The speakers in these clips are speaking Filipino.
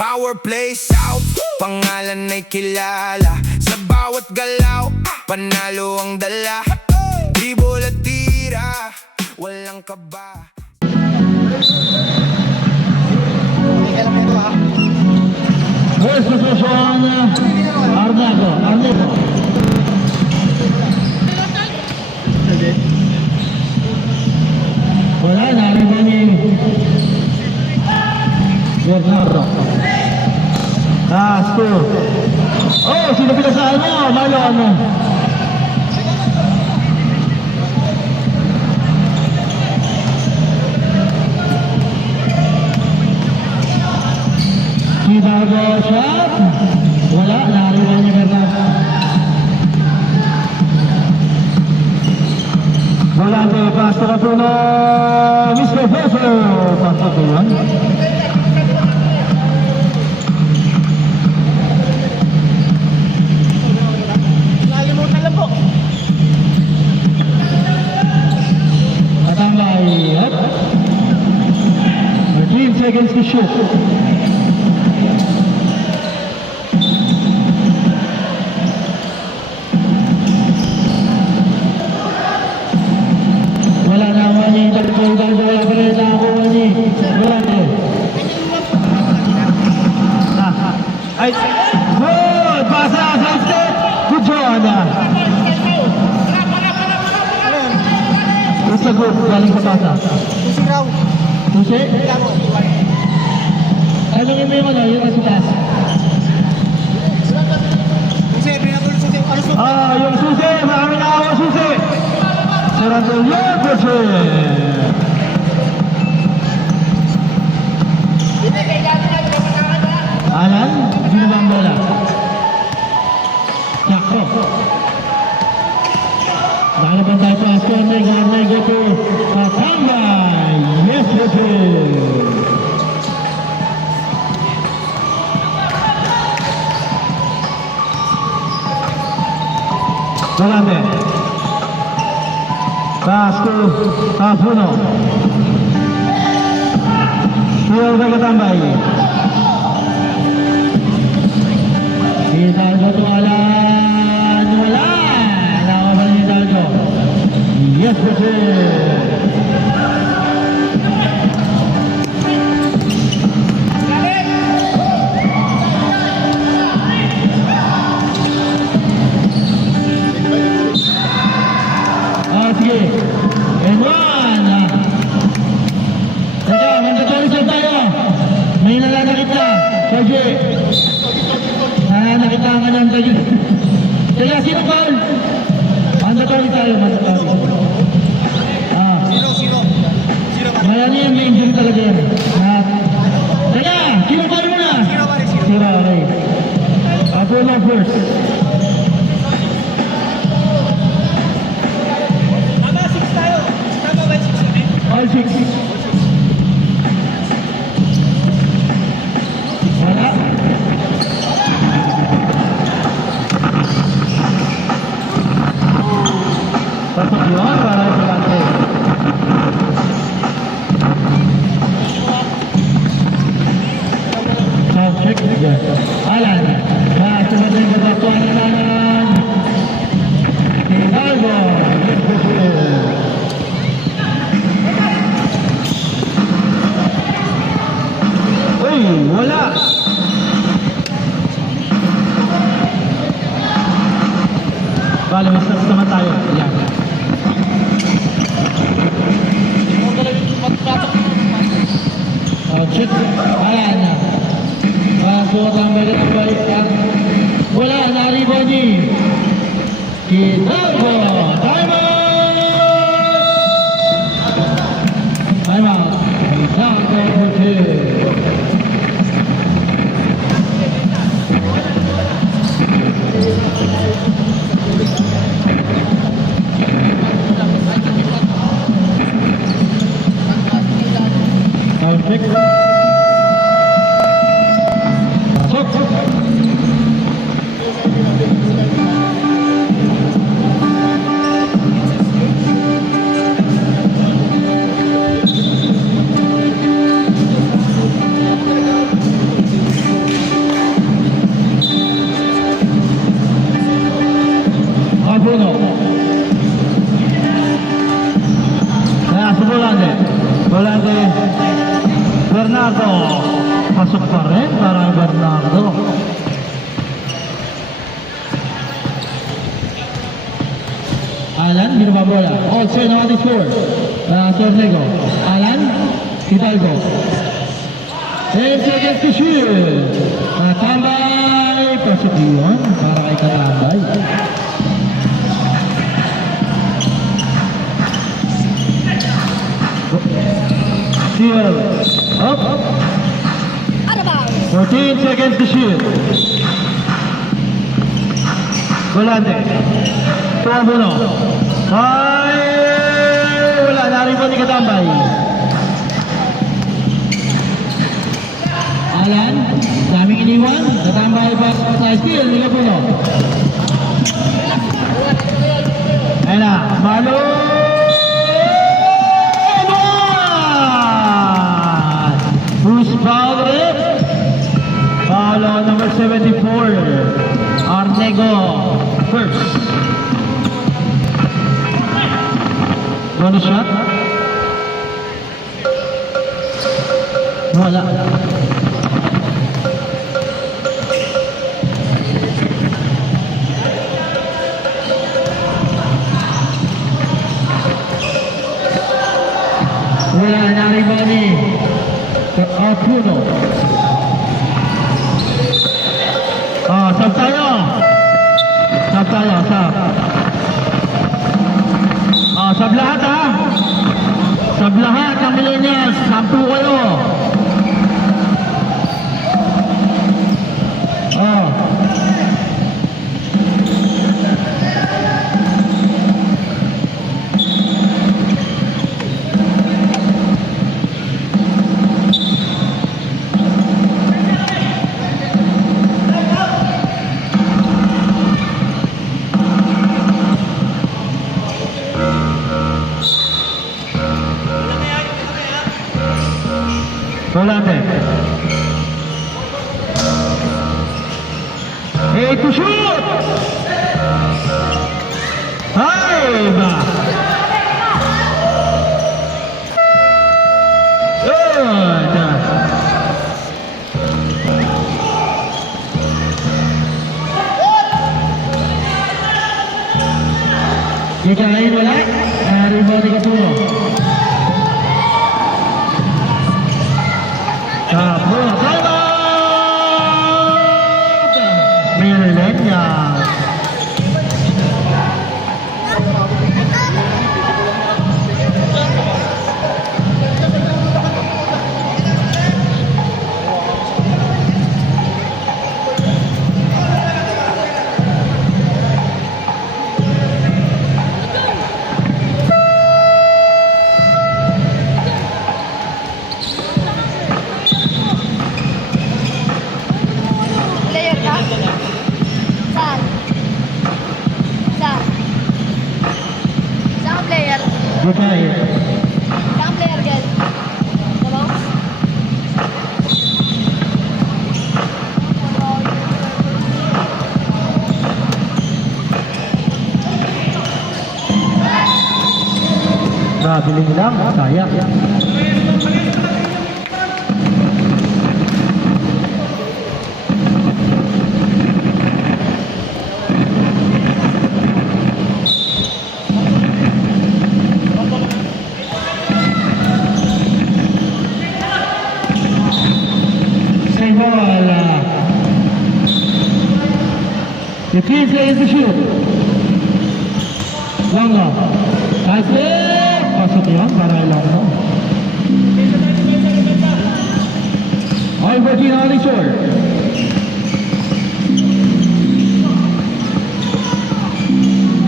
Power play South, pangalan ay kilala. Sa bawat galaw, panalo ang dala. Dribble at tira, walang kaba. First position, Arnaldo. Wala na, narinig Bernardo. Pass to. Oh, sino pinasahan mo? Malo ano? Hidalgo shot. Wala, narinig ni Bernardo. Volante, pass to Bruno. Mr. Heffer. Pass to Bruno. Nalimutan lang po. Matangay. Up. 13 seconds to shoot. Wala naman yung tagpulgang wala pa rin nakakuha ni Volante. Ay, good! Pasa! Side step! Good job! It's a good. Galing sa pasa. Susi raw. Susi? Laro. Ano yung ano? Yung asitas? Susi, pinagulong susi. Ano susi? Yung susi! Marami na ako susi! Sarado yung susi! Alan? Sino ba ang bola? Sakto. Nakalaban tayo pa. Corner go to Tambay. Yes, susi! Volante. Pass to Bruno. Tuwal ka Tambay. Hidalgo to Alan. Wala. Nakaban ni Hidalgo. Yes, susi! Sige. And one. Teka, mandatory sir tayo. May nalanakit na. Sergi. Nalanakit na nga ng Sergi. Teka, sino call? Mandatory tayo, mandatory. Sino? May ano yung main game talaga yan. Teka, sino call mo na? Sino ba rin? Sino, okay. Bruno first. Tama, 6 tayo. Tama ba 6 kami? All six. Wala. Pasok yun para sa lante. Sound check. Yes. Alan. Sunod na yung gabatuan na naman. Hidalgo. Uy, wala. Bale, mas naman tayo. Yan. Check. Ayan na. Suot ang bagat ang balik. Wala, nariba ni Hidalgo. Time out! Time out. Hidalgo for two. Check. pasok pa rin para Bernardo. Alan, binababola. Also now on the floor. Sornego. Alan, Hidalgo. 10 seconds to shoot. Tambay. Pasok yun. Para kay Katambay. Seal. Up. 14 seconds to shoot. Volante. Tuwabuno. Ay! Wala. Narito ni Katambay. Alan. Daming iniwan. Katambay pa sa steal. Liga puno. Ayan na. Malo! Who's foul it? Foul on number 74. Arnego first. Bonus shot? Wala. Wala na rin ba ni Puno. Sab tayo. Sab tayo, sab. Sab lahat ha. Sab lahat ng millennials. 10 kayo. Volante. Hey, to shoot! Ay, ba? Good. Kikain wala? Rebound ni Kapuno. Kapuno, tama! Millennials. Player ka? Saan? Saan? Saan ka player? Kikain. Saan ka player, girl? Sabaw? Nabili nila, kaya. Same ball. 15 seconds to shoot. Long. Nice it. Pasok yan para long. All working on the short.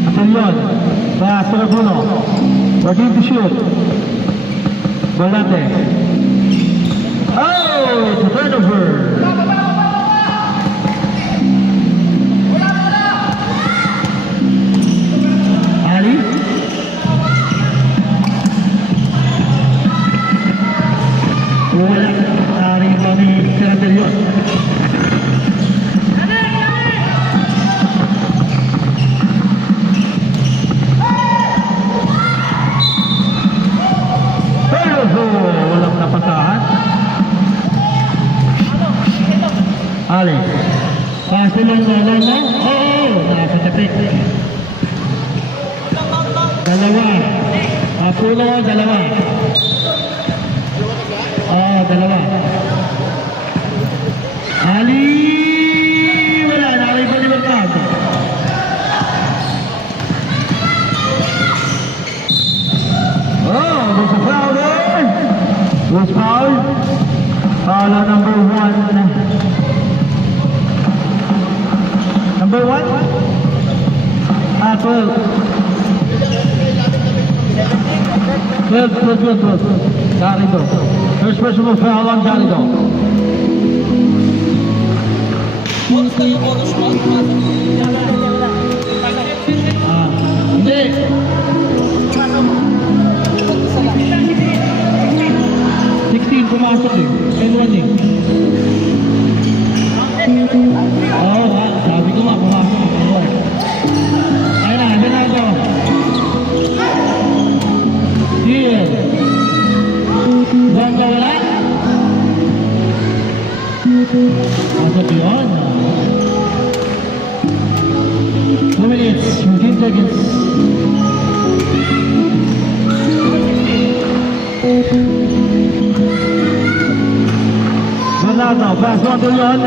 Atalyon. Pass to Bruno. Working to shoot. Volante. Oh, it's a turnover. Ali. Wala. Taring kami sa Atalyon. Turnover. Walang napasahan. Ali. Pass to Lolo. Oo, nakapatapik. Dalawa. Puno, dalawa. Oo, dalawa. Ali! Wala, nakalipa libertad. Oh, there's a foul there. There's foul. Foul on number 1. Number 1? 12. 12. Jalido. First personal foul on Jalido. Hindi. 16 pumasok eh. 10-1 eh. Oo, sabi ko nga pumasok. Ayun na, Bernardo. Here. Bangga wala. Pasok yun. 2 minutes, 15 seconds. Bernardo, pass to Antelion.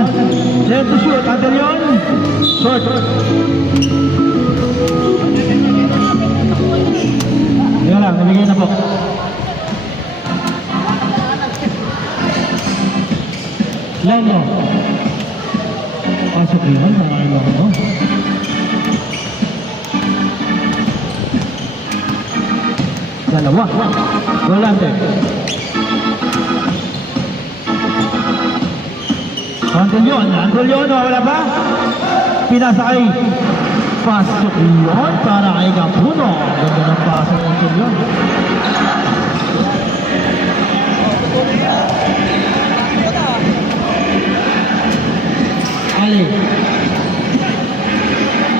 Left to shoot, Antelion. Short. Yan lang, nabigay na po. Longo. Pasok yun, nakakain Longo. Dalawa. Volante. Antelion, wala pa? Pinasakay. Pasok yun para kay Gampuno. Ganda ng pasok ng Antelion. Ali.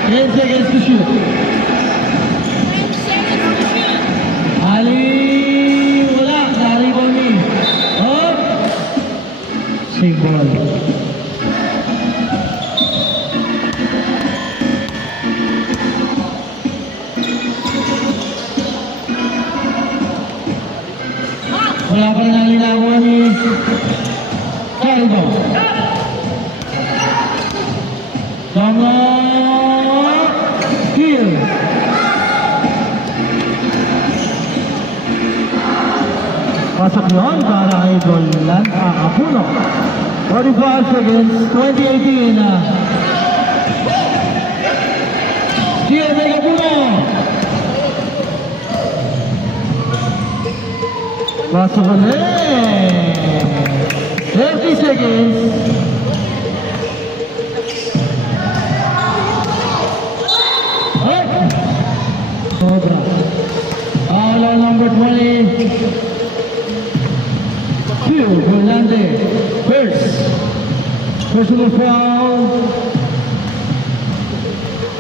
10 seconds to shoot. Ali, wala. Naribol ni. Oh. Save ball. Wala pa rin ang linawa ni Calvo. Sama Hill. Pasok yun para kay Golan Akapuno. 45 seconds, 2018. Hill may Akapuno. Pasok ulit. 30 seconds. Sobra. Foul on number 20. Volante. First. Personal foul.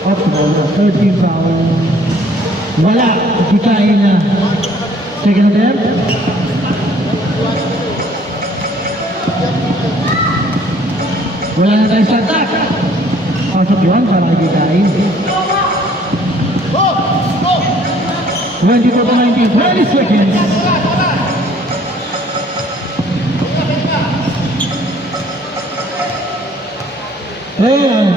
Up to 13 foul. Wala. Kikain na. Second attempt. Wala na tayo sa attack. Pasok yun para kikain. 24 to 19, 20 seconds. And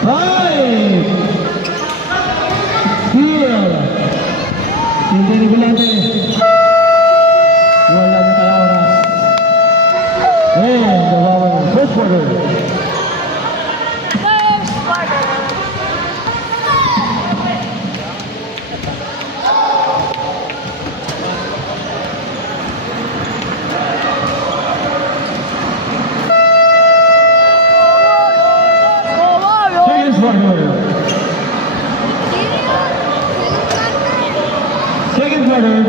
5. Here. Hindi ni Volante. Wala na tayo oras. And the first quarter. Second quarter.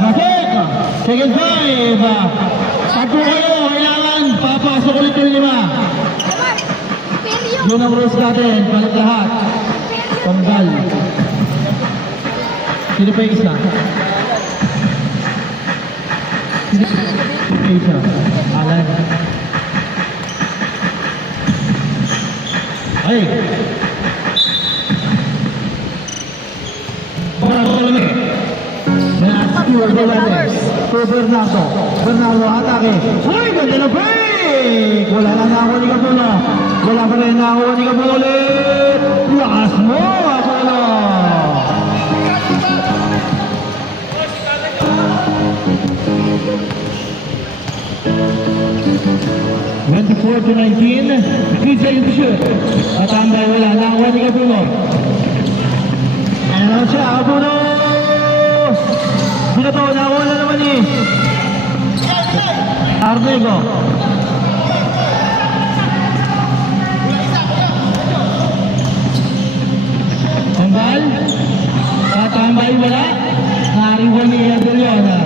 Bakit? Second five. Pagko kayo, kailangan Unang rules natin, balik lahat. Panggal. Sino pa yung isa? Sino pa yung isa? Alan. Ay! Para ko kami. Na-secure ko natin. For Bernardo. Bernardo, atake. Uy, ganda na break! Wala na ako ni Kapuno. Wala pa rin ako ni Kapuno ulit. Lakas mo, Kapuno. to 19, 3 seconds to shoot. At ang dahil wala na ako ni Kapuno. Ayan siya, Kapuno! Sino to? Nawala naman ni Arnego. Tambal. Tambal wala. Nariwan ni Adriana.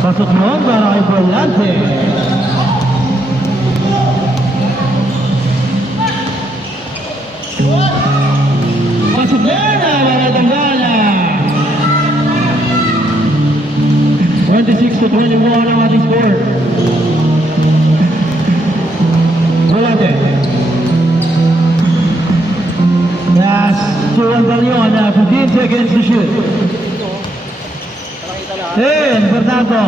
Pasok mo para kay Volante. Pasok na mga Tambala. 26-21 ang ating score. Volante. Yes, to Andaliona, 15 seconds to shoot. Bernardo.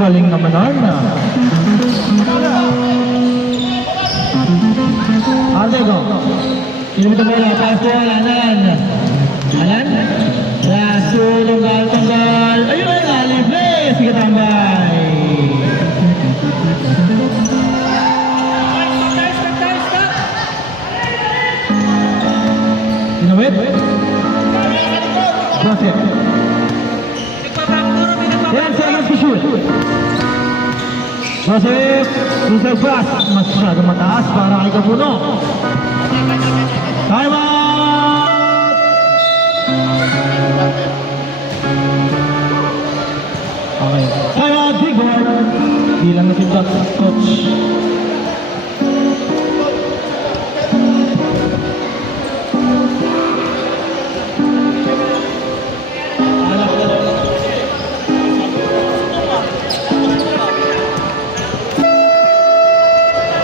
Galing naman na. Arnego. Inumita bola, pass to Alan. Alan? Last to tanggal. Ayun, alibre. Sige tambay. Inumit? Basket. 10 seconds to shoot. Joseph, Rizal Pass. Masyado mataas para kay Kapuno. Time out! Okay. Time out, big board. Di lang natindak, coach.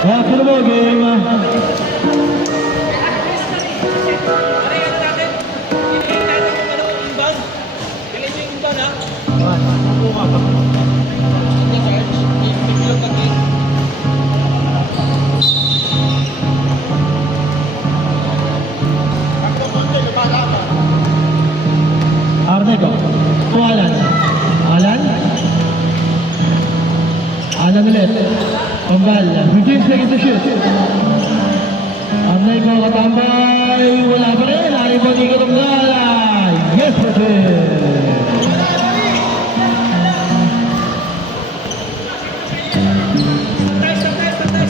After the ball game, Arnego, to Alan. Alan? Alan ulit. Tambal, 15 seconds to shoot. Arnego katambay, wala pa rin. Ayaw mo di katambal. Yes,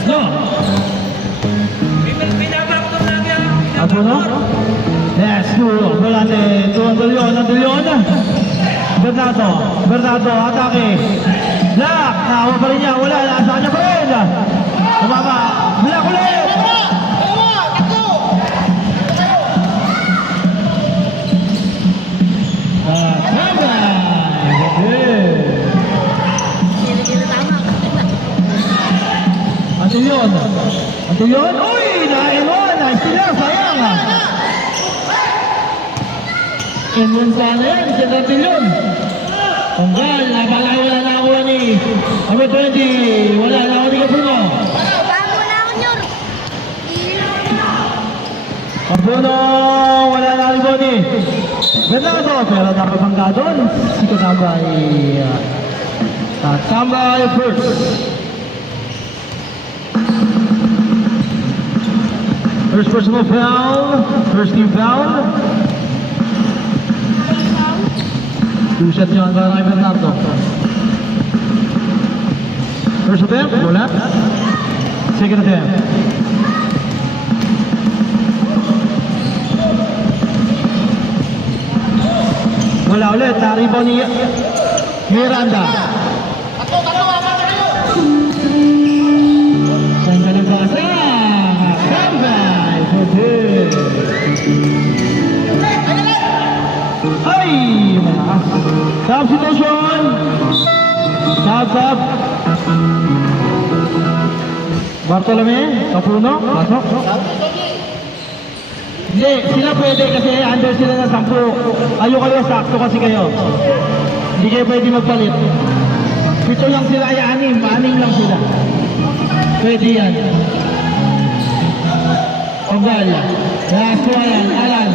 no. Apo no? Yes, puro. Volante, Andalion. Bernardo, atake. Black, nakawa pa rin niya, wala, nasa kanya pa rin. Bumaba, Black ulit. Tama. Antilion, uy, na-iwan, na-istila, sayang. Inwan sana yan, si Antilion. Tanggal, wala na ako ni number 20, wala na ako ni Kapuno. Bago na ako nyor. Kapuno, wala na ako ni Bernardo, pero nakapangga doon. Si Katambay, Katambay first. First personal foul, first team foul. Two shots yun para kay Bernardo. First attempt, wala. Second attempt. Wala ulit, naribaw ni Miranda. Substitution. Sub. Bartolome, Capuno, pasok. Hindi, sila pwede kasi under sila na 10. Kayo, sakto kasi kayo. Hindi kayo pwede magpalit. 7 lang sila, ay 6 lang sila. Pwede yan. Ogal. Last one, Alan.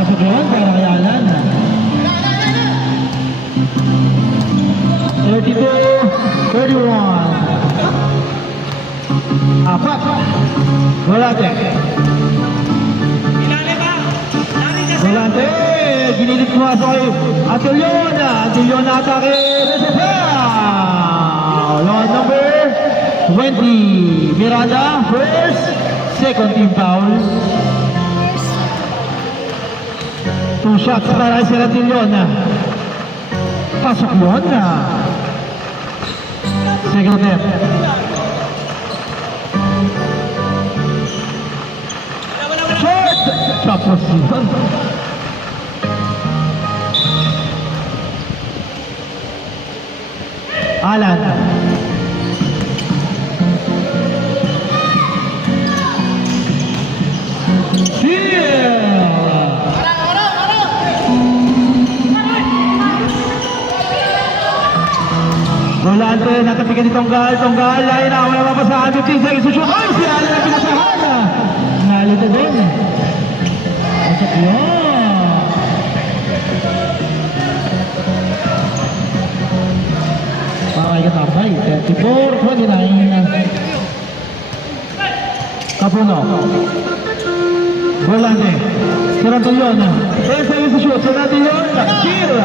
Pasok yun, para kay Alan. 32, 31. Apat. Volante. Ilali ba? Lali kasi. Volante. Ginilit mo sa kay Atilion. Atilion na atake. Lot number 20. Miranda. First. Second team foul. 2 shots para si Atilion. Pasok yun. Second team. Shot! Tapos yun. Alan. Volante, natapikan ni Tonggal. Ay na, wala mapasahan. 15 seconds to shoot. Ay, si Alan na pinasahan. Nalito din. Pasok yun. Pakay ka tambay. 34-29. Capuno. Volante. Sarado yun. 10 seconds to shoot. Sarado yun. Kill.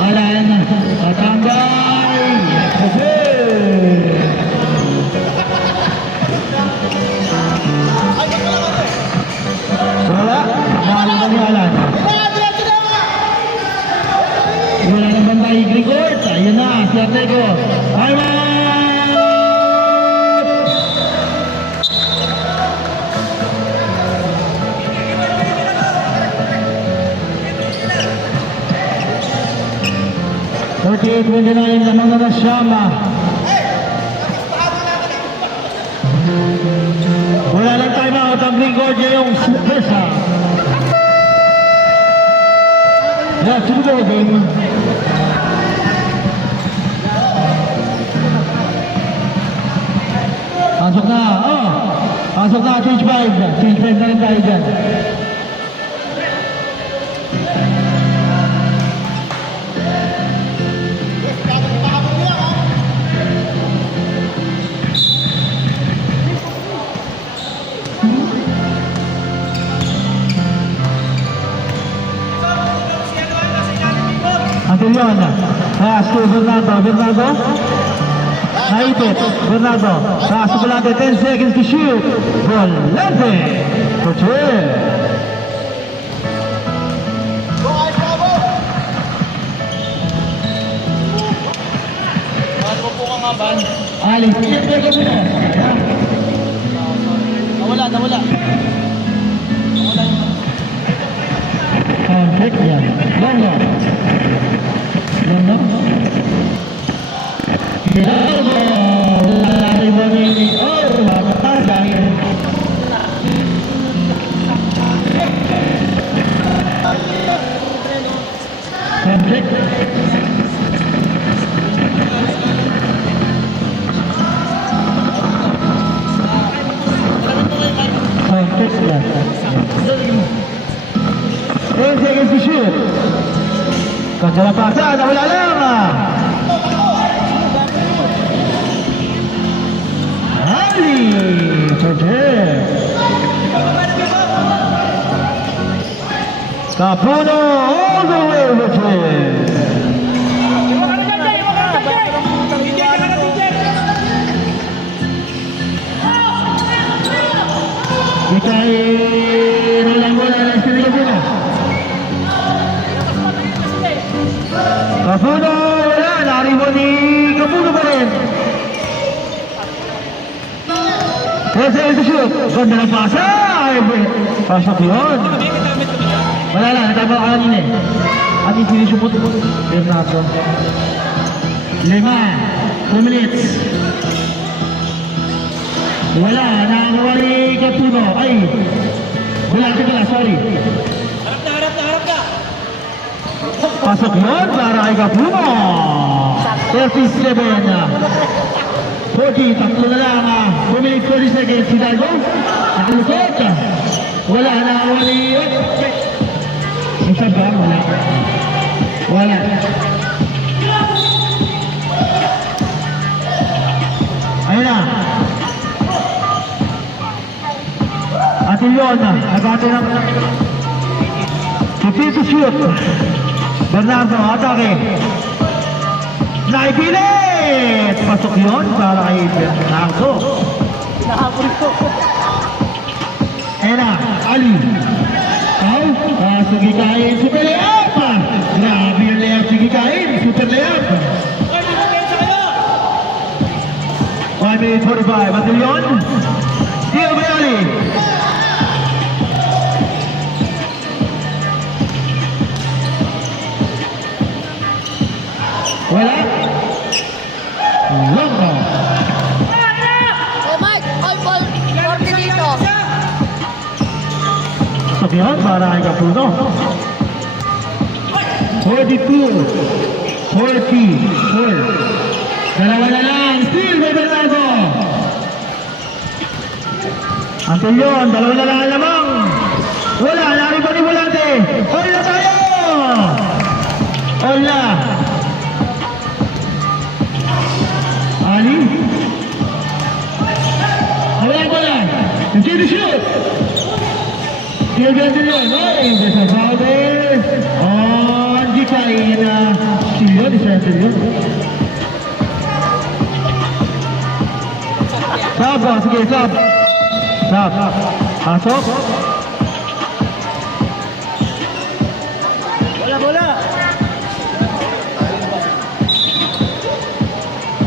Alan, tatambay. Wala, mahal na ni Alan. Wala ng bantay, Grigort. Ayun na, si Artego. Ayman! Okay, 29 naman na Siyama. Wala lang time out ang Grigord yung Pesa. Yeah, sumunod game. Pasok na, pasok na, change 5. Change 5 na rin tayo dyan. Atilion, pass to Bernardo, naipit, Bernardo, pass to Volante, 10 seconds to shoot, Volante, Couture. Alis, nawala. Perfect yan. Lono. Lari mo ni matagay. Perfect. Perfect yan. 10 seconds to shoot. Pagkalapasan, nawala lang. Ali, Couture. Capuno all the way to Capuno, wala, naribo ni Capuno pa rin. Let's say to shoot. Ganda ng pasa. Pasok yun. Wala lang, natama ka kanina eh. At yung sinisumot mo. Bernardo. 5. 2 minutes. Wala, nakakawa ni Katuno. Ay, wala, sorry. Harap na. Pasok yun para kay Katuno. 37. 40, tatlo na lang. 2 minutes 40 seconds. Hidalgo. Nakalusot. Wala, nakakawa ni... Isang ba? Wala. Ayun na. Atilyon, nagkati ng 15 to shoot. Bernardo, atake. Naipilit! Pasok yun para kay Bernardo. Ayun na, Ali. Sige kain, super layup! Grabe yung layup, sige kain, super layup. 1 minute 45, Atilyon. Dio Bayali. Wala. Longo. Oh, Mike, all ball. 40 dito. Sabihan para kay Kapuno. 42. 44. Dalawa na lang. Still may Bernardo. Antilyon, dalawa na lang ang lamang. Wala, nari pa ni Volante. All na tayo. All na. Ali. Wala. Continue to shoot. Still Antilyon. Ay, there's a foul there. Hindi kain na Antilyon. Isa Antilyon. Sab, sige, sab. Sab. Pasok. Bola.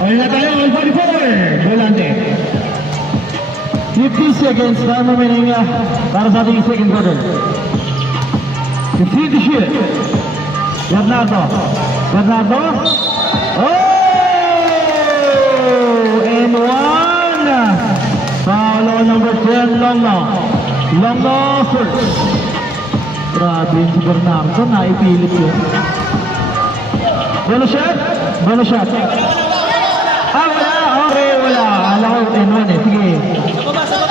Ayun na tayo, all 44. Volante. 50 seconds na remaining para sa ating second quarter. 15 to shoot. Bernardo. Oh! And 1. Foul on number 10, Longno first. Grabe si Bernardo, naipilit yun. Bono shot. Wala. Okay, wala. Alam ko, N1 eh. Sige.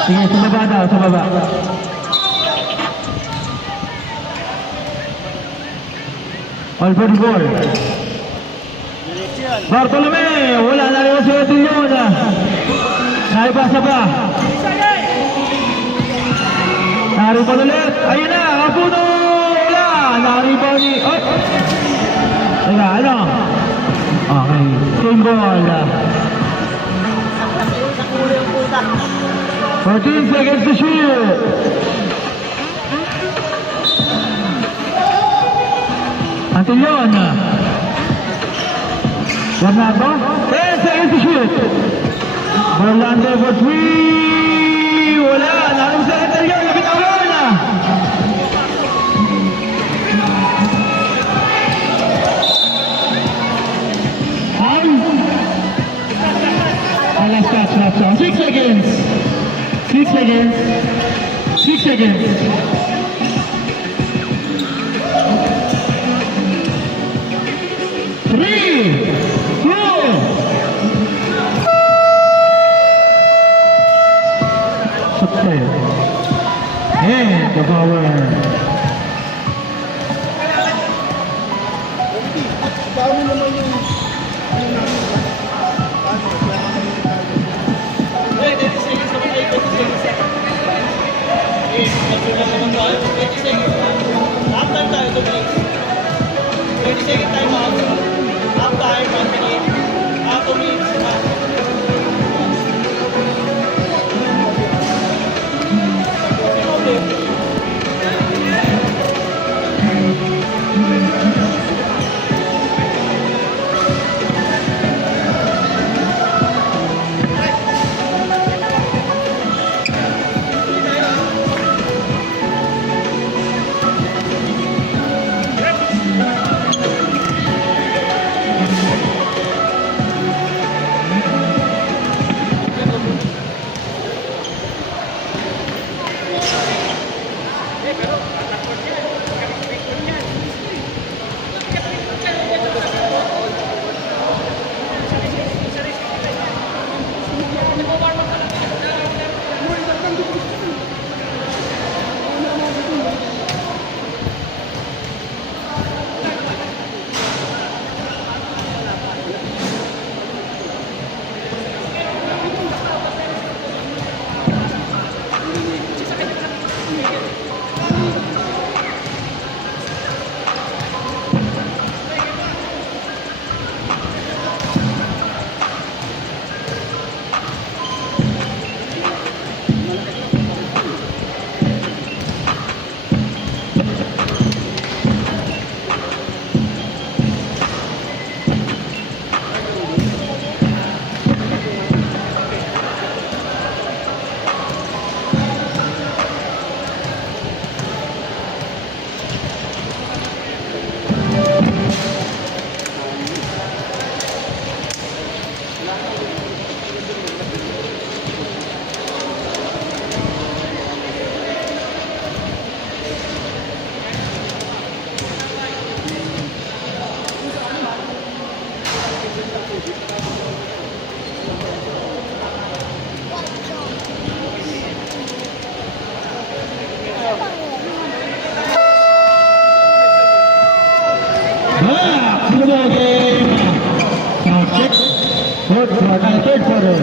Sige, sa baba daw, sa baba. All 44. Bartolome, wala na rin si Atilyon. Naibasa ba? Nariban ulit. Ayun na, Kapuno. Wala. Nariban ni... Ay! Teka, ano? Okay. Same ball. 14 seconds to shoot. Atilyon. Bernardo. 10 seconds to shoot. Volante for 3. Wala. Naroon sa Atilyon. Nabitawan na. Last shot. 6 seconds. 6 seconds. 6 seconds. Three, two. Success. And the power. Third quarter.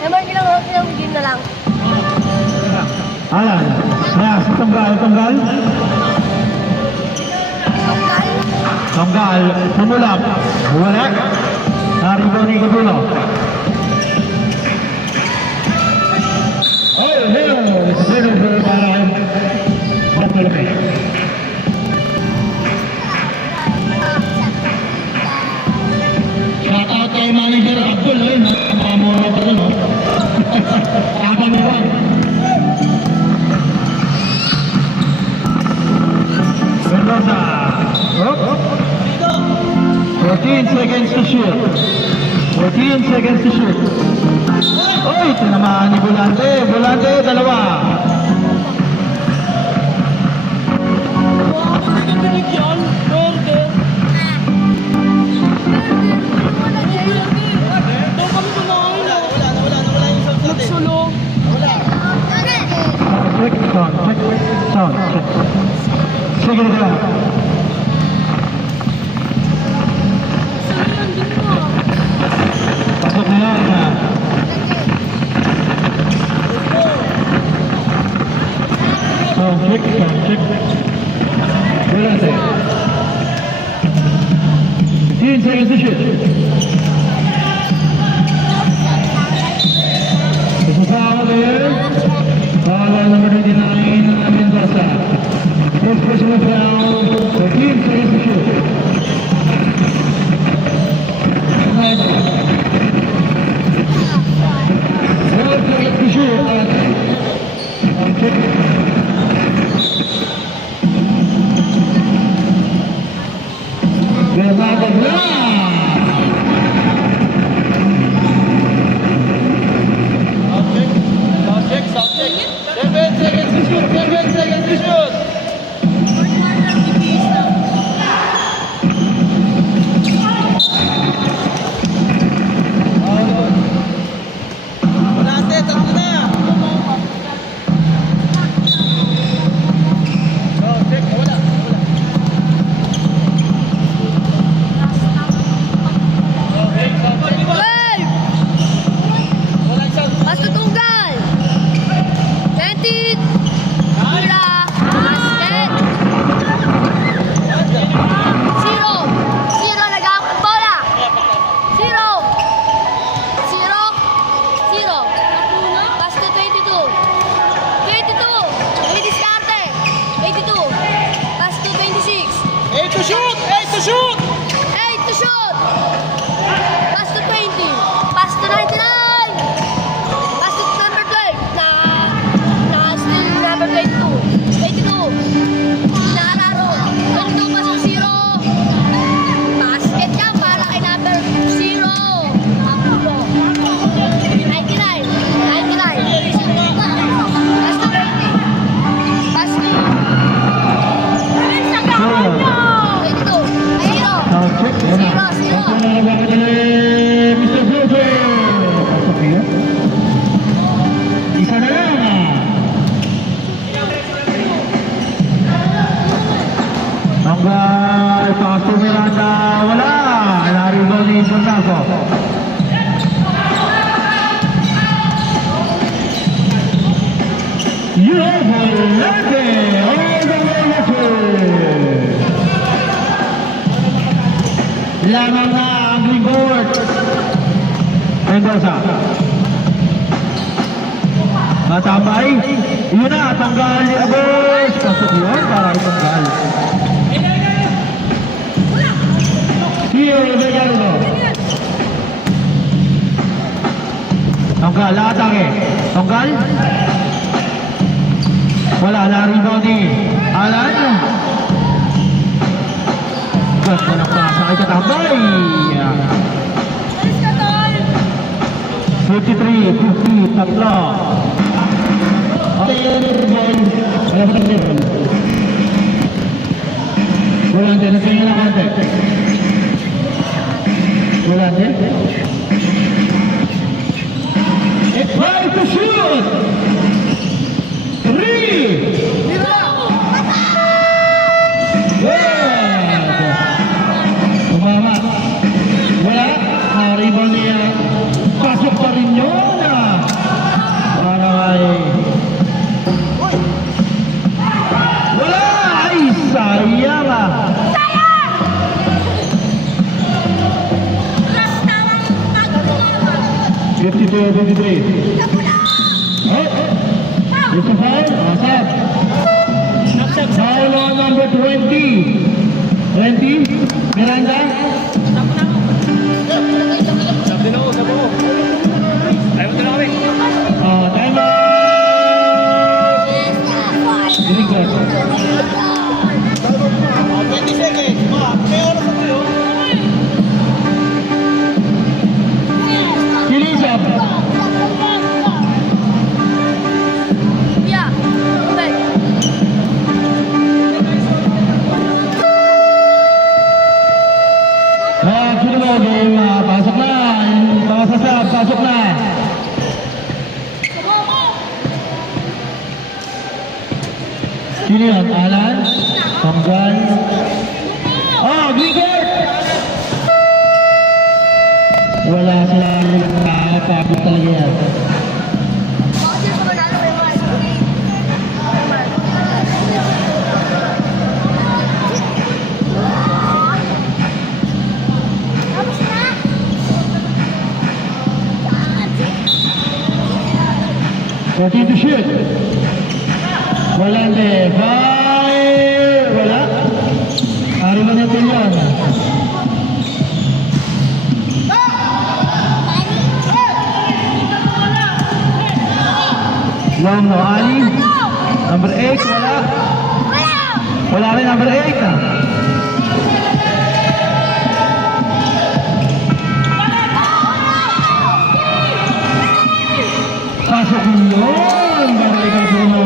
Naman ilang game na lang. Alan, tanggal. Tanggal, pumulap. Wala. Naribo ni Gabulo. Oh, hello. It's a little bit shout out kay Manager Abdul, nakamura pa rin, Abang Juan. Mendoza. 14 seconds to shoot. 14 seconds to shoot. Oy, tinamaan ni Volante. Volante, dalawa. Sound, check. Sige na. Pasok na yan. Sound check. Wala siya. 15 seconds to shoot. Isasama there. Foul on number 29, Mendoza. First personal foul, 13 seconds to shoot. 12 seconds to shoot. Eight to shoot! 8 to shoot! Pass to 20. pass to Miranda. Wala. Naribaw ni Sondago. Yobolete. Lamang na ang green board. Mendoza. Matambay. Yun na, tanggal ni Abos. Pasok yun para itanggal. Here, Vegardo. Tanggal, atake. Tanggal. Wala na rebound ni Alan. Ganda ng pasa kay Katambay. 53-50, tatlo. Wala pa tagdibon. Volante, natingin na konti. Volante. It's right to shoot! 3! Umama. Wala. Rebound niya. Pasok pa rin yun. Para ay... Wala! Ay, sayang ah. 52-53. Oh, it's a foul. Asap. Foul on number 20. 20. Miranda. Sabi na ako. Ayaw ko na kami. Time out. Very good. 20 seconds. May oras ako yun. Finish up. Yeah. Wait. Sino mo game? Pasok na. Pasasab, pasok na. Sino yun? Alan? Tanggal? Oh, green court! Wala silang nakakapagod talaga yan. Bakit ko manalo may mga Tapos na. 14 to shoot. Wala de. Fire! Wala. Ari ba natin yun? Long no, Ali. Number 8, wala. Wala rin number 8 ah. Pasok yun. Balik ang puno.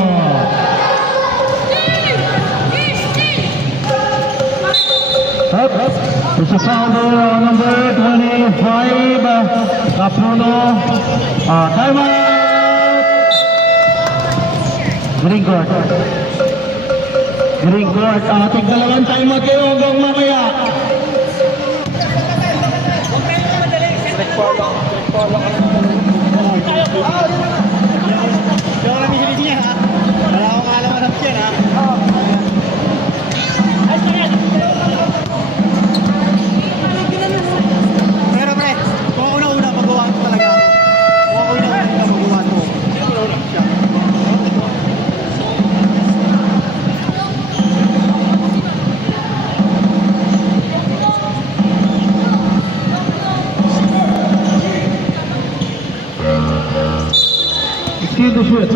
Up. It's a foul on number 25. Kapuno. Time out. Green court. Green court. Tig-dalawang time out kayo hanggang mamaya. Hindi ako namin hilis niya ha. Wala akong alaman at yan ha. Pero pre, kung una-una magawa ko talaga ako. Kung una-una magawa ko. Siya. Excuse the shoot.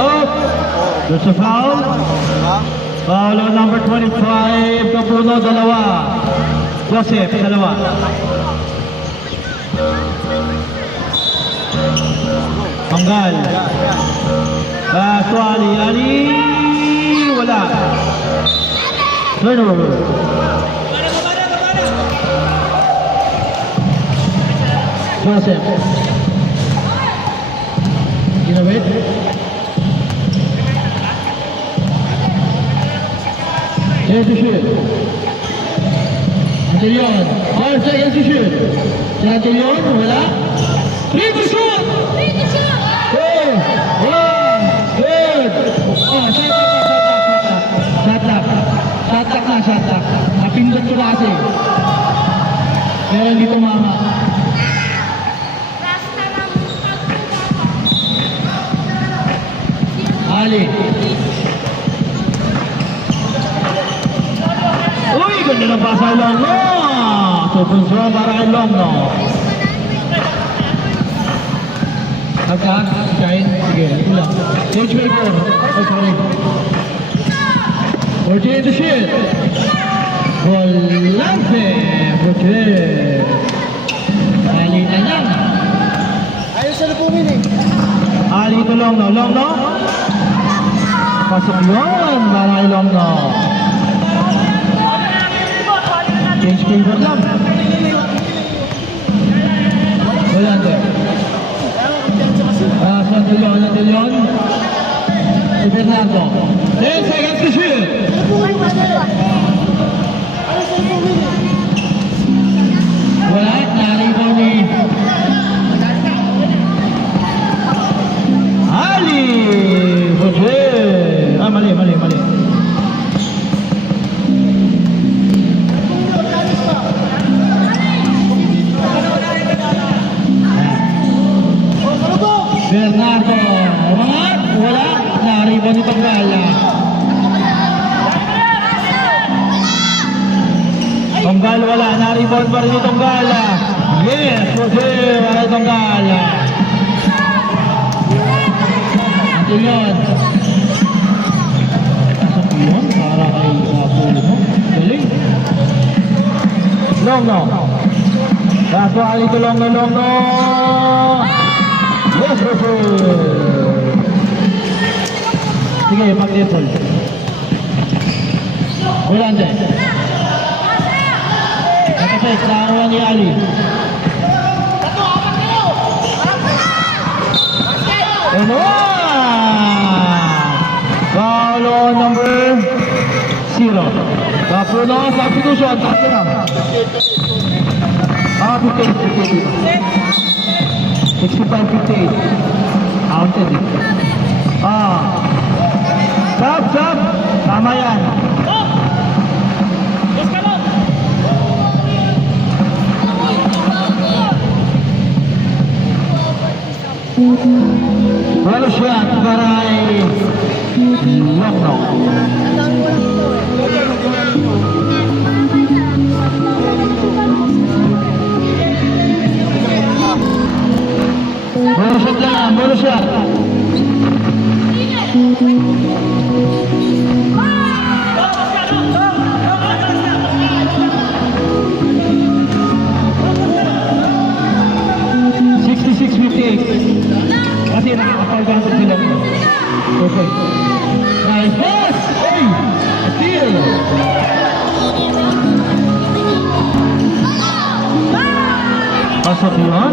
Oh, that's a foul. Foul on number 25. Kapuno, dalawa. Joseph, dalawa. Tanggal. Suali, Ali. Wala. Turnover. Joseph. Ginawit. Here's the shoot. Antillon. 5 seconds to shoot. Si Antillon, wala. 3 to shoot! Good! 1! Good! Oh, shot lock. Napindot ko na kasi. Pero hindi tumama. Ali. Uy, ganda ng pasa Longno. Supunso para kay Longno. Agka, shine. Sige, ito lang. Stage paper. Oh, sorry. 48 to shoot. Volante. 48. Ali na lang. Ayos siya na pumili. Ali to Longno. Longno. Pasok yun. Para kay Longno. Change paper lang. Volante. Santillon. Si Fernando. 10 seconds to shoot. Wala. Naribaw ni Ali. Jose. Mali. Bernardo. Wala. Naribaw ni Tongala. Tonggal wala. Naribaw pa rin ni Tongala. Yes. Jose. Wala Tongala. Antillon. Pasok yun. Para kay Rapulo mo. Galing. Longno. Kaso ali to Longno. Yes, Jose. Sige, pag-depol. Volante. Nakasay, nakakuha ni Ali. And foul on number 0. Rapulo, substitution. Tatlo na. 65-58. Counted. Stop. Tama yan. Well shot para kay Longno. Bonus shot. 66-58. Kasi nakakapagano sila. Okay. Nice pass! Hey! Steal! Pasok yun.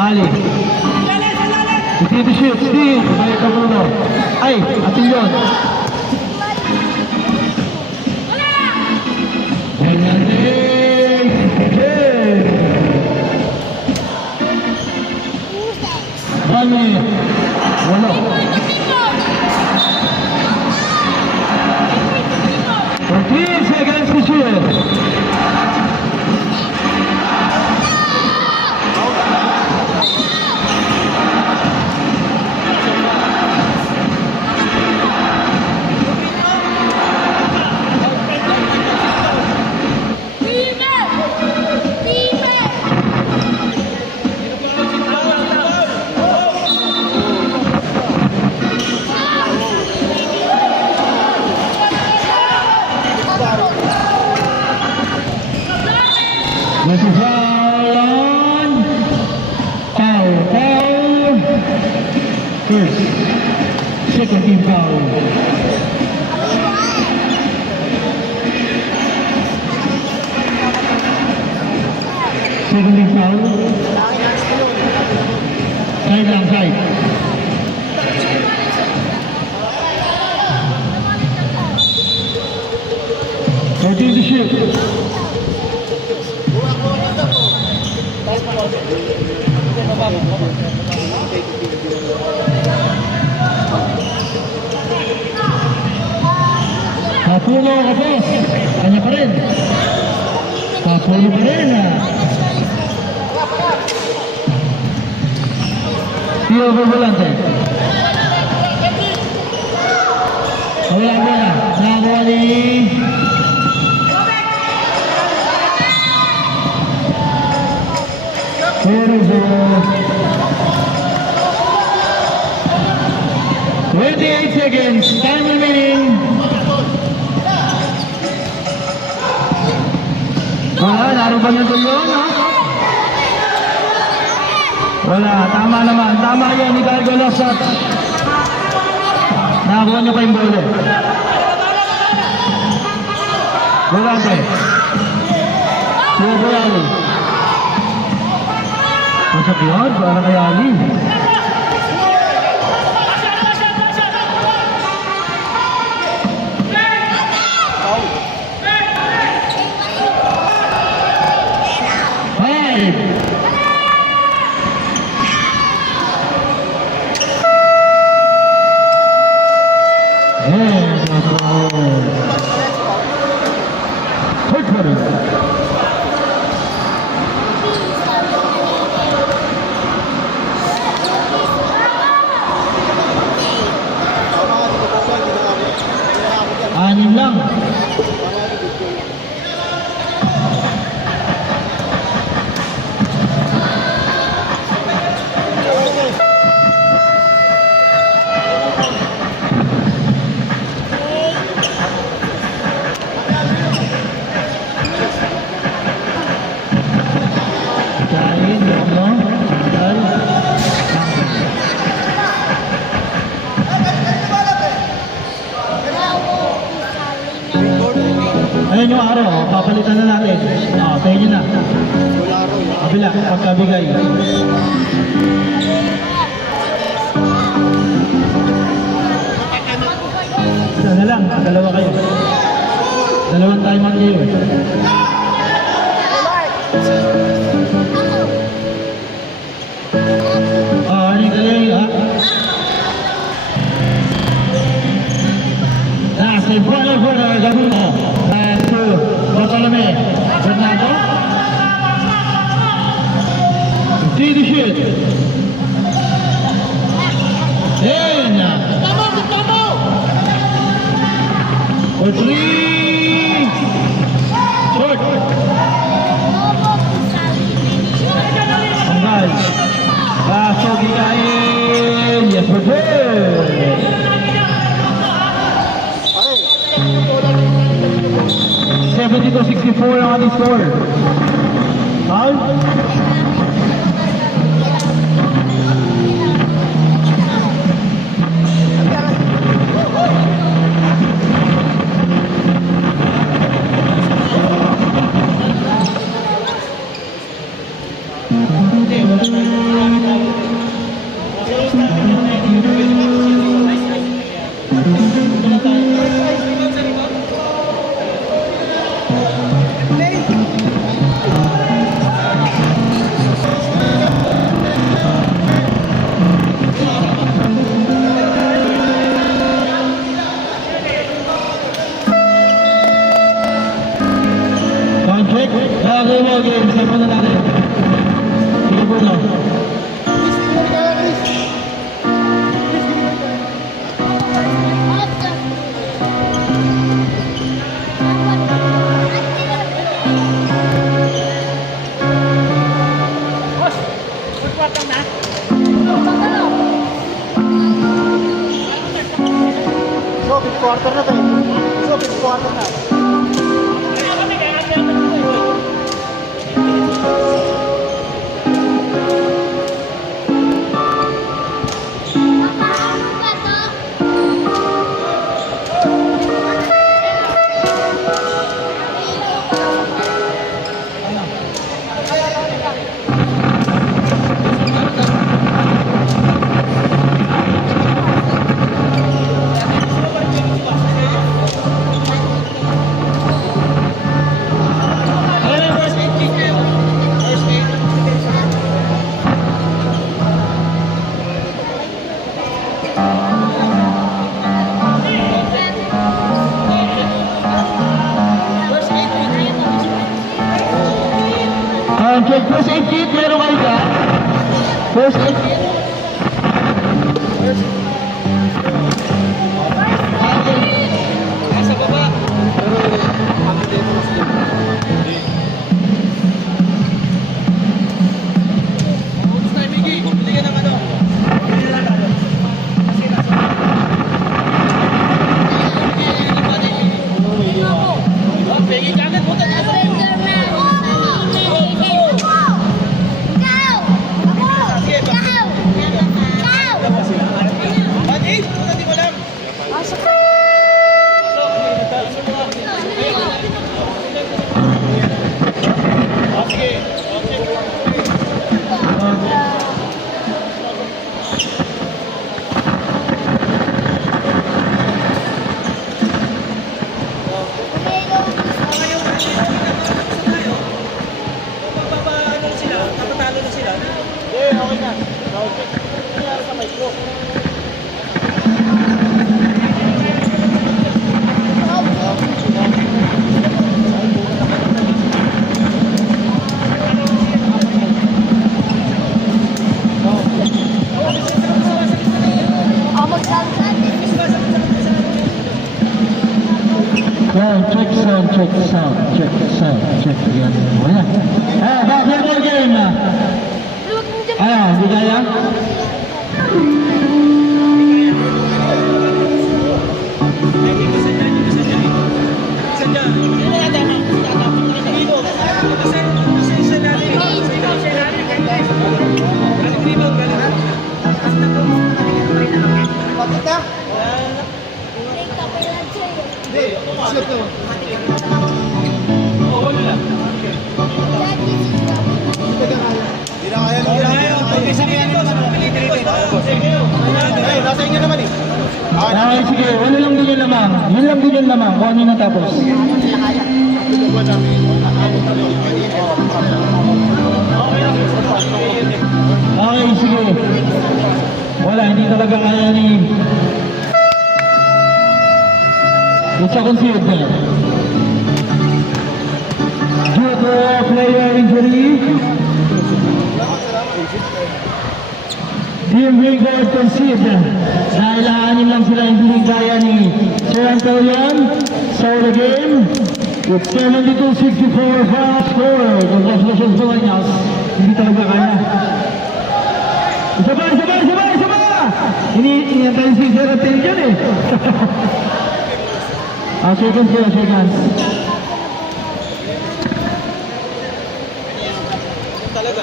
Ali. Dito shoot, Steve. May kamuno. Ay, atin yun. Rami. Wala. 14 seconds to shoot. Second team foul. Second team foul. Side lang, side. 14 to shoot. Papulo ka boss. Kanya pa rin. Papulo pa rin Tio Volante. Wala na. Nakakuha ni Puro 28 seconds. Time remaining. Naroon yung tulong, ha? Wala, tama naman. Tama yan ni Cargo Losat. Nakakuha niyo pa yung bolo. Volante. Subo Ali. Masok yun, para kay Ali. Anim lang. Ayun yung araw, papalitan na natin. Tayo nyo na. Kabila, pagkabigay. Isa na lang, dalawa kayo. Dalawang time out kayo. Ano yung galing, ha? Nasa yung brother, gagawin mo. Bartolome Bernardo. See the shoot. For three. Short. Alright. Pasok ikain. Yes, we're good. 70-64 ang ating score. Foul? Game, sa muna natin. Sige po na. So, big quarter na tayo. So, big quarter na. Okay, first aid kit, meron kayo ba? First aid kit. Nasa baba. Ubus na, Miggy. Bili ka ng ano. Pegi ka agad, punta dito. Ba't punta di ko lang. Check. Yan. Wala. Basketball game na. Hindi kaya? Okay, sige. Ano lang din yung lamang? Yun lang din yung lamang. Kung ano natapos. Okay, sige. Wala, hindi talaga kaya ni... It's a concede there. Due to player injury, Team Wingard concede. Dahil aanin lang sila hindi kaya ni Sir Antolian. So the game, it's 72-64 final score. Congratulations to White House. Hindi talaga kaya. Isa pa! Iniantayin si Sir Antolian eh. Seconds. Talaga.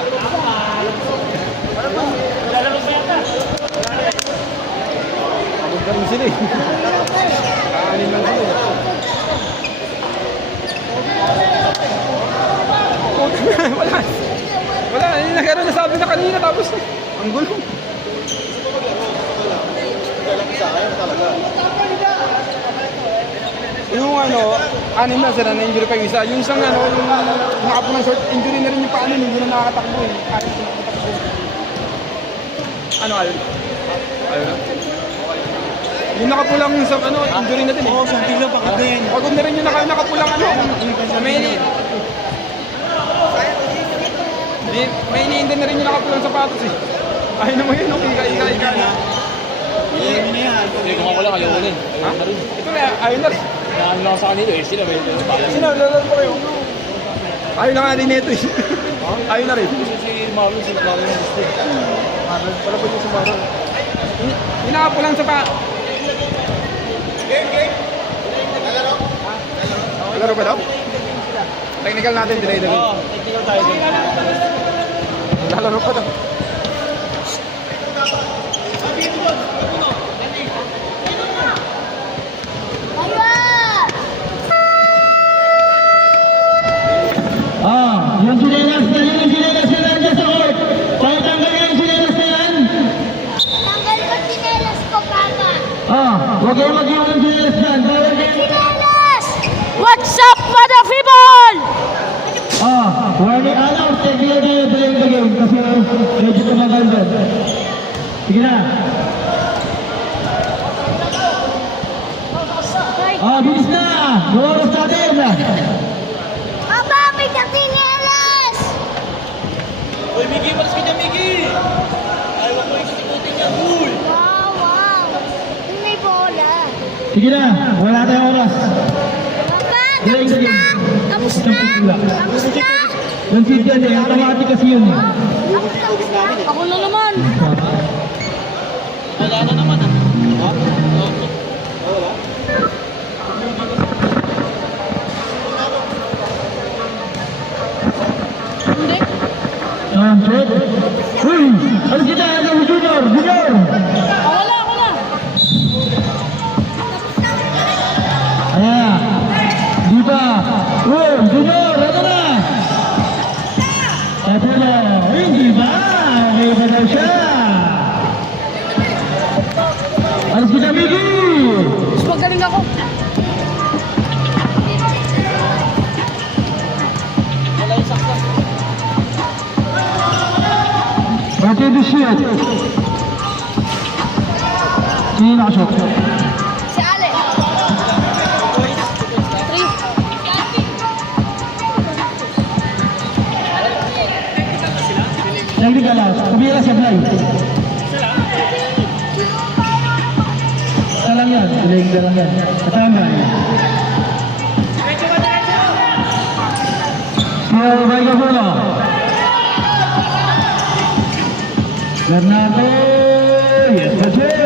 Ganun sila eh. Kaanin lang sila. Wala, nagkaroon na sabi na kanina tapos ang gulo. Yung anim na sila na injury pa yung isa. Yung isang yung nakapo ng short injury na rin yung paano, hindi na nakakatakbo eh. Ayun na? Yung nakapulang sa injury na din eh. Oo, sunti lang, pagod na yan. Pagod na rin yung nakapulang may iniinda na rin yung nakapulang sapatos eh. Ayun naman yun, ika. Hindi, kung ako lang, ayaw ko din. Ha? Ito na, ayun na rin. Naano lang sa kanila eh, sila may balas. Sino, lalaro pa kayo? Ayun na nga din ito eh. Ayun na rin. Si Marlon, si Marlon yung gusto. Marlon, pala po yung sa Marlon. Yung nakapulang sapatos. Game. Laro ba daw? Technical natin, delay. Oo, technical tayo din. Lalaro pa daw. Yung sinelas na nandiyan sa court. Kaya tanggal yung sinelas na yan. Tanggal ko sinelas ko, Papa. Huwag kayong mag-iwan ng sinelas yan. Bawal kayo. Sinelas! What's up, mother people? Warning alam. Technical tayo delay the game. Kasi medyo tumagal doon. Sige na. Bilis na. Gawaras natin. Papa, may kasinelas! Miggy, malas ka dyan, Miggy! Ayaw ko ikot-ikutin yan, uy! Wow, wow. Yung may bola. Sige na, wala tayong oras. Papa, Galing tapos ka na. dyan. Tapos na. Tapos na. Yung seat yan eh, automatic kasi yun eh. Tapos na. Ako na naman. Wala na naman, ah. Hindi. Shoot. Uy! Ano kita? Ano junior? Junior! Wala, wala. Ayan. Di ba? Uy! Junior! Ano na? Tapo na. Uy! Di ba? Okay ba daw siya? Ano kita, Miggy? Mas magaling ako. Wala yung saksak. Okay, the shoot. Sino nakashoot? Si Ale. 3. Technical out. Kumira sa fly. Isa lang yan. Delaying na lang yan. Katambay. Siya, bay ka muna. Bernardo. Yes, that's it.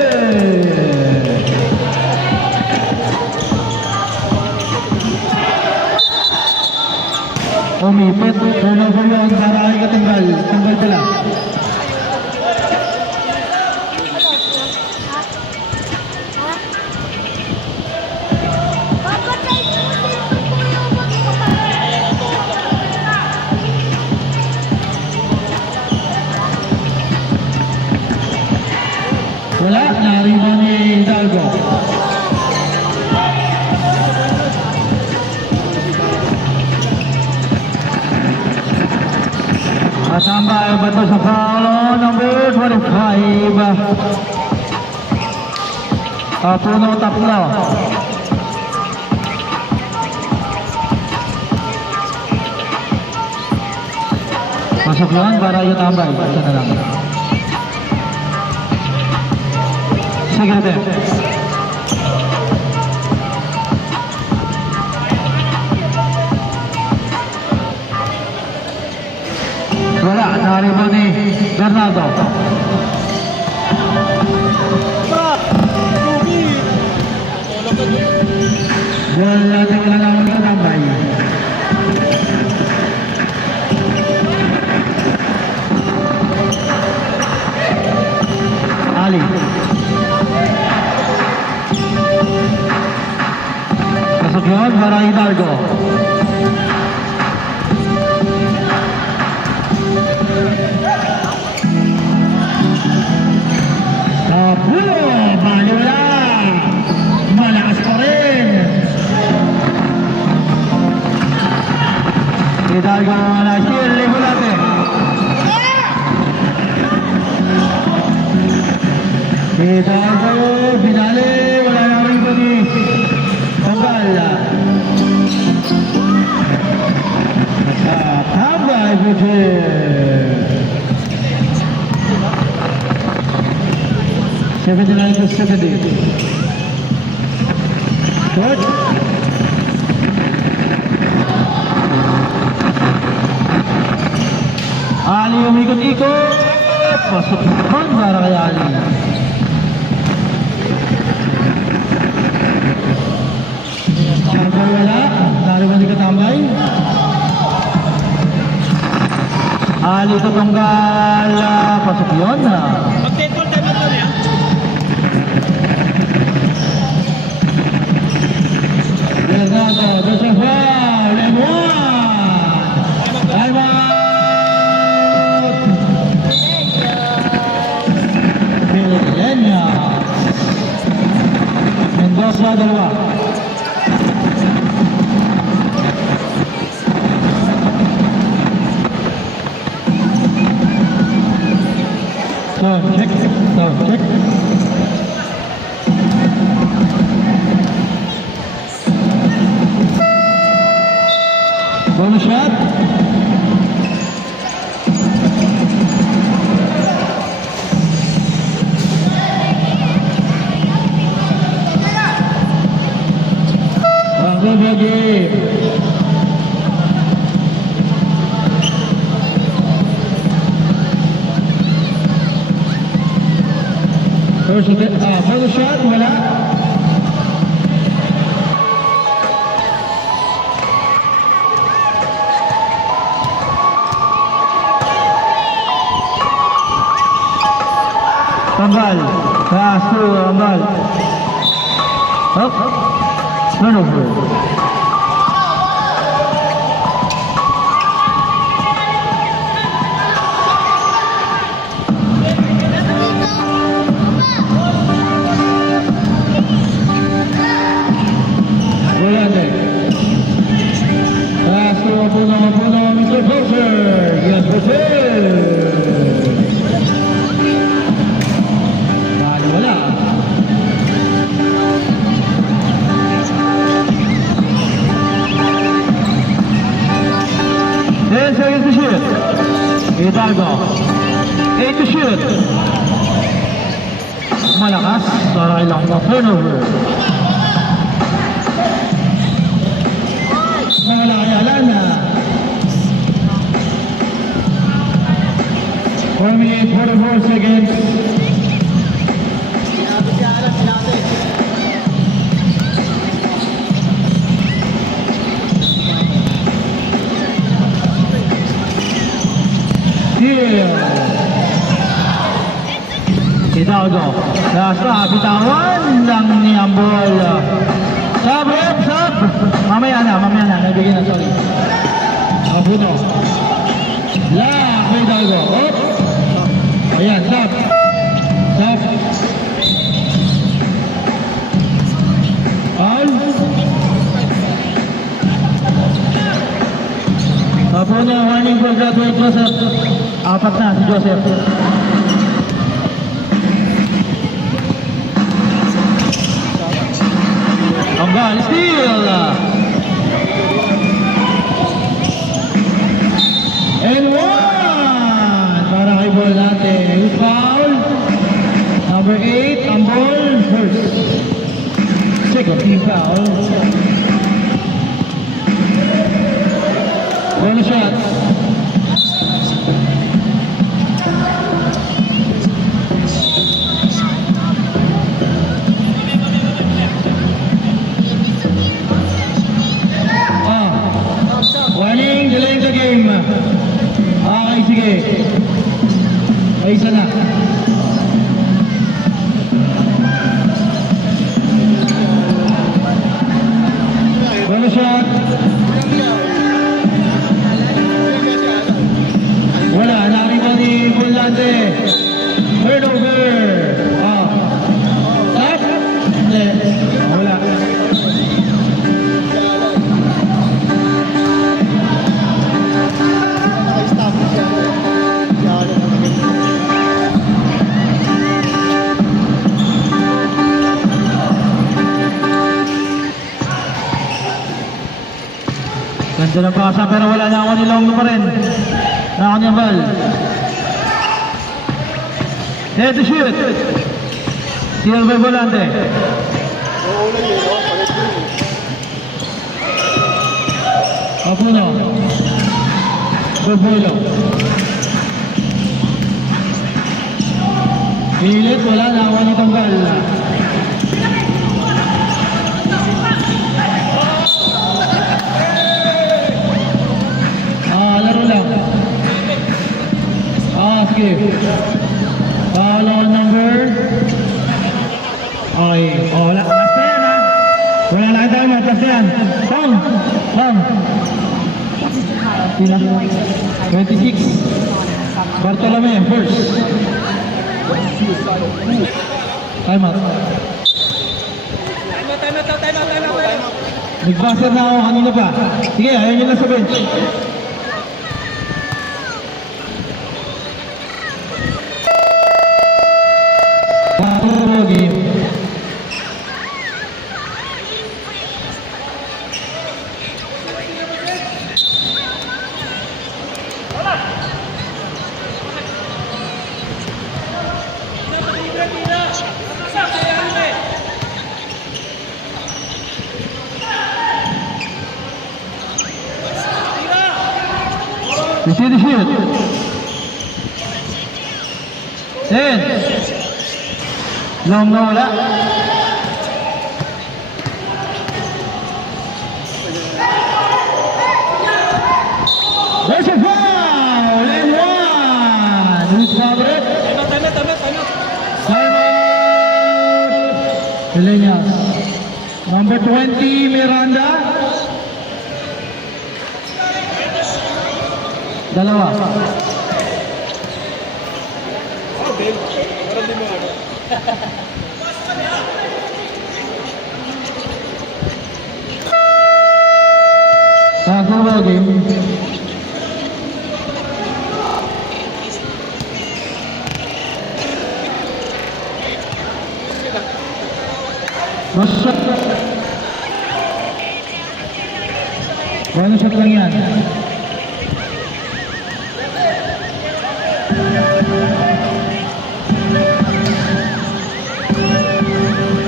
Umipit. Turnover yun. Para ay katanggal. Tanggal pala. Papa, tayo mo yung Wala. Nariba ni Hidalgo. Matambay ba ito sa foul number 25? Puno tatlo. Pasok yun para yung tambay. Isa na lang. Sige. Wala, nariba ni Bernardo. Wala naman ka tambay. Ali. Pasok yun para Hidalgo. Tapulo, bali wala. Malakas pa rin. Hidalgo na shield, libo natin. Hidalgo, binali, wala na rin ba ni Tambal. Tambal, buti. $79 to $70. Good. Ali umikot-ikot. Pasok naman para kay Ali. Sharper wala. Nariban ni Katambay. Ali tutunggal. Pasok yun. Mag-10-ball tayo ba yan? Delgado, there's a foul, and one! Time out! Villena. Mendoza, dalawa. Check. Bonus shot. Double game. First shot, wala. Tambal. Pass to Tambal. Up. Turnover. Volante. Pass to Puno, Mr. Bowser. Yes, Bowser. Wala. 10 seconds to shoot. Hidalgo. 8 to shoot. Malakas. Saray lang na turnover. Malaki Alana. 4 minutes, 44 seconds. Hidalgo. Nasa bitawan lang ni Ambol. Sub, sub. Mamaya na. Nabigyan na, sorry. Puno. Lock, Hidalgo. Up. Ayan, sub. Sub. All. Puno, warning for graduate Joseph. Apat na si Joseph. Ambal, steal! And one! Para kay Volante. Foul. Number 8, Ambol. First. Second team foul. Bonus shot. Warning, delaying the game. Okay, sige. Ay, isa na. Bonus shot. Wala, nakita ni Volante. Turnover. Stop. Wala. Ganda ng pasa pero wala na ako nilong pa rin. Na ako niyang ball. Head to shoot. Silver Volante. Puno. Borbolo. Pilit, wala na ako nitong ball. Laro lang. Sige. Follow number. Okay. Wala. Last na yan, ha? Wala lang tayo, last na yan. Tom. Sina? 26. Bartolome, first. Time out. Nag-buzzer na ako kanina pa. Sige, ayaw nyo na sa bench. You see the shoot. 10. Long na wala. There's a foul and one. Who's favorite? Tama. Simon Villegas. Number 20, Miranda. Dalawa. Parang di mo ano. Nakakuha game. Mas shot. One shot lang yan.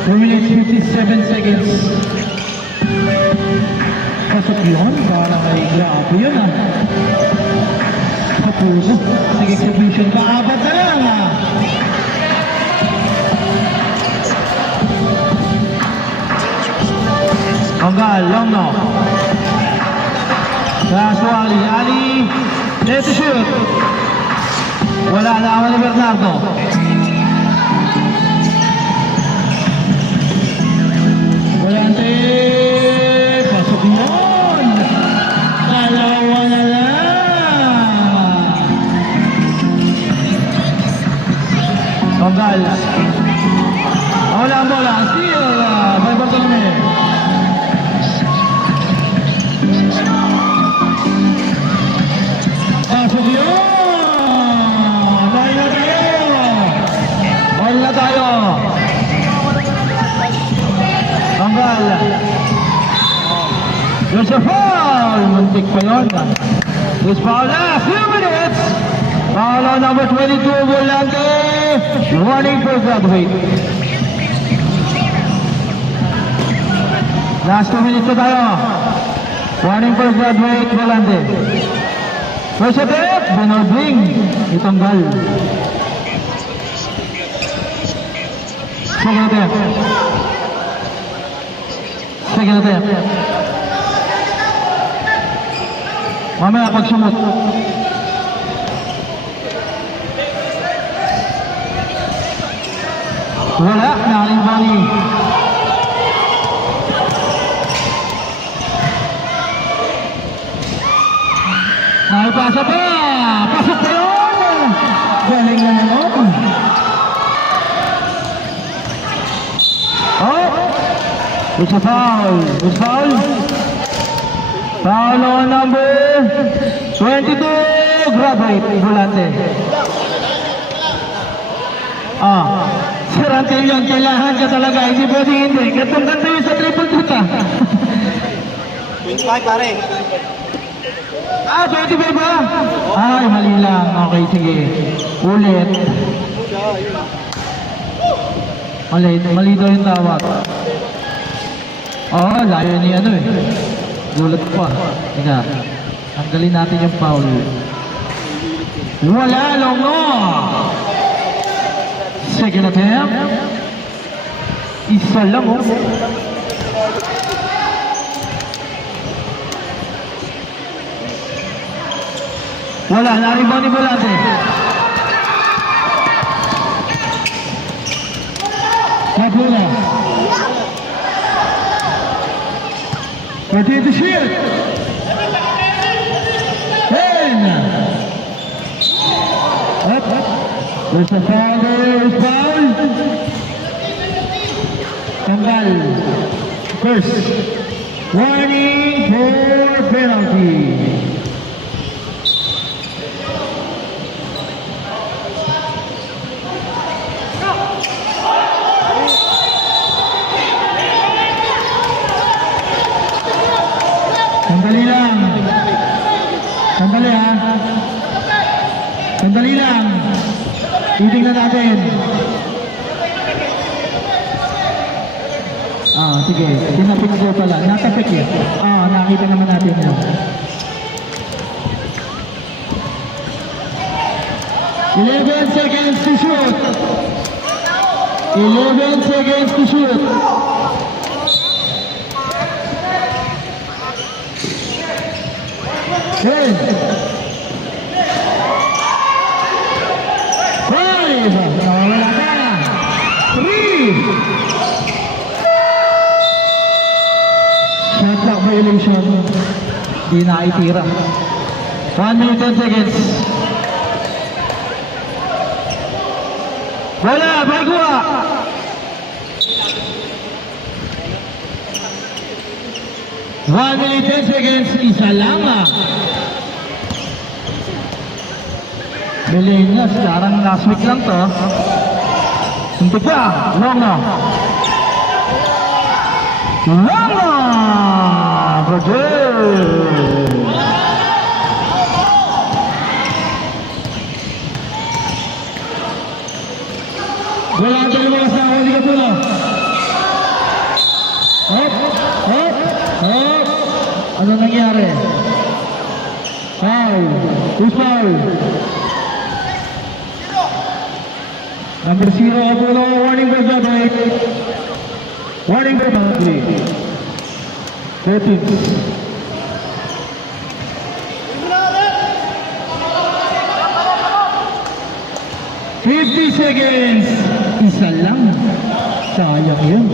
Two minutes, 57 seconds. Pasok yun, parang ay grabe yun ah. Sa puso. Sige, exhibition pa, apat na lang ah. Hanggal, long no. Kaso Ali, let's shoot. Wala na ako ni Bernardo. Volante, pasok yun. Dalawa na lang. Hanggal. Wala ang bola, steal by Bartolome. Pasok yun! Dahil na tayo! All na tayo! Tanggal! There's a foul! Muntik pa yun. This foul na! Few minutes! Foul on number 22, Volante! Warning for graduate. Last 2 minutes na tayo. Warning for graduate, Volante. First attempt, Benoding, itanggal. Second attempt. Second attempt. Mamaya pag sumot. Wala, nakalimbali. Nakipasa pa! Pasok pa yun! Galing na naman. Oh! It's a foul. It's foul. Foul on number 22. Graduate. Volante. Si Rantil yun. Kailangan ka talaga. Hindi pwede hindi. Katong-kanta yun sa triple threat ah. 25 pare. 25 ba? Ay, mali lang. Okay, sige. Ulit. Mali daw yung tawag. Layo ni ano eh. Gulat pa. Teka, tanggalin natin yung foul. Wala, Longo! Second attempt. Isa lang oh. Wala, naribaw ni Volante. Kapula. Pwede to shoot. 10. Up. There's a foul there. There's foul. Tanggal. First. Warning for penalty. Sandali lang. Sandali ha. Sandali lang. Titingnan natin. Sige. Tinapik ko pala. Natapik eh. Nakita naman natin yan. 11 seconds to shoot. 11 seconds to shoot. Ten. 5. Nawawala ka. 3. Shot clock violation. Di na itira. 1 minute 10 seconds. Wala, Bagua. One minute 10 seconds, isa lang. Millennials, parang last week lang to. Suntok pa, long na. Long na, brother. Wala ang tayo mga sa hindi ka pula. Hop, hop, hop. Ano nangyari? Foul. Who's foul? Number 0 Apollo. Warning for Jadwait. Warning for Jadwait. 13. Fifty seconds. Isa lang. Sayang yun.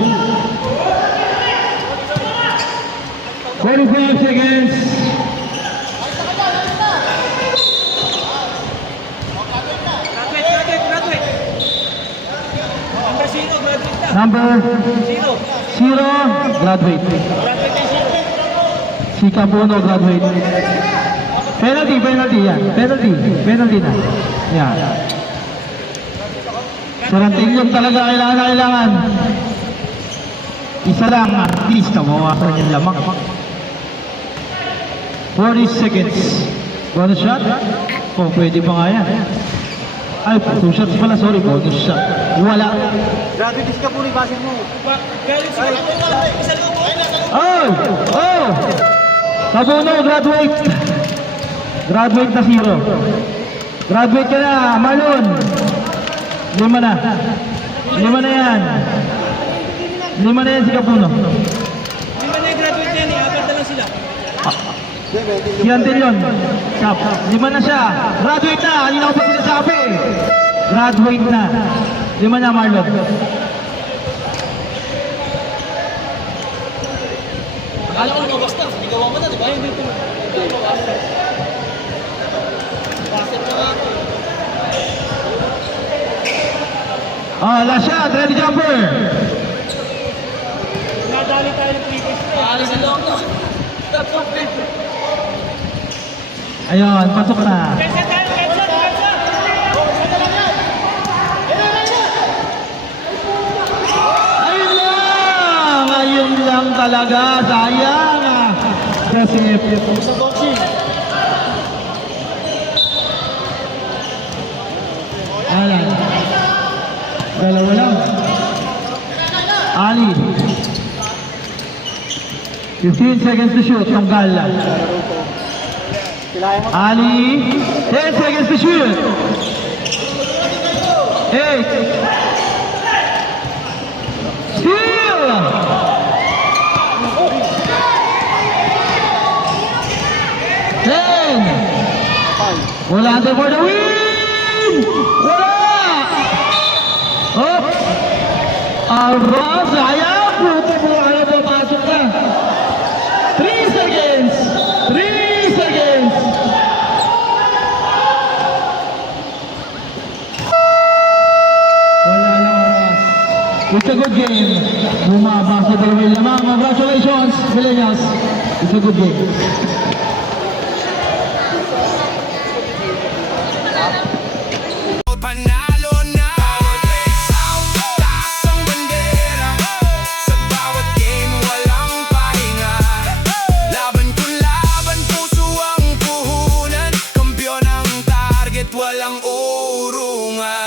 45 seconds. Graduate. Number Zero. 0, graduate. Si Cambono, graduate. Penalty yan. Penalty na. Yan. Sarantilyon talaga kailangan. Isa lang, at least nabawasan yung lamang. 40 seconds. Bonus shot? Oh, pwede pa nga yan. Ay, 2 shots pala, sorry, bonus shot. Wala. Graduate ka po ni basin mo. Galing sa isa lang po. Oh! Kabuno, graduate. Graduate na 0. Graduate ka na, Marlon. 5 na. 5 na yan. 5 na yan si Kapuno. Lima na yung graduate niya, apat na lang sila. Yan din yun. 5 na siya. Graduate na. Kanina ko pa sinasabi. Graduate na. 5 na, Marlon. Akala ko lumabas na, ligawa mo na, di ba? Hindi ko. Bakit mo nga ako? Last shot. Ready jumper. Nadali tayo ng free kick. Alis na lang to. Ayun, pasok na. Pensa tayo, pensa! Ayun lang talaga. Sayang. Kasi Sa boxing. Alan. Dalawa lang. Ali. 15 seconds to shoot. Tanggal. Ali. 10 seconds to shoot. 8. Steal. 10. Wala ito for the win. Wala. Up! Arroz! Ayaw! Puto mo! Ano ba? Pasok na! 3 seconds! 3 seconds! Wala lang oras. It's a good game. Bumaba sa dalawin lamang. Congratulations, Millennials. It's a good game. Panalo na. Taas ang bandera. Sa bawat game walang pahinga. Laban kung laban, puso ang puhunan. Kampiyon ang target, walang urungan.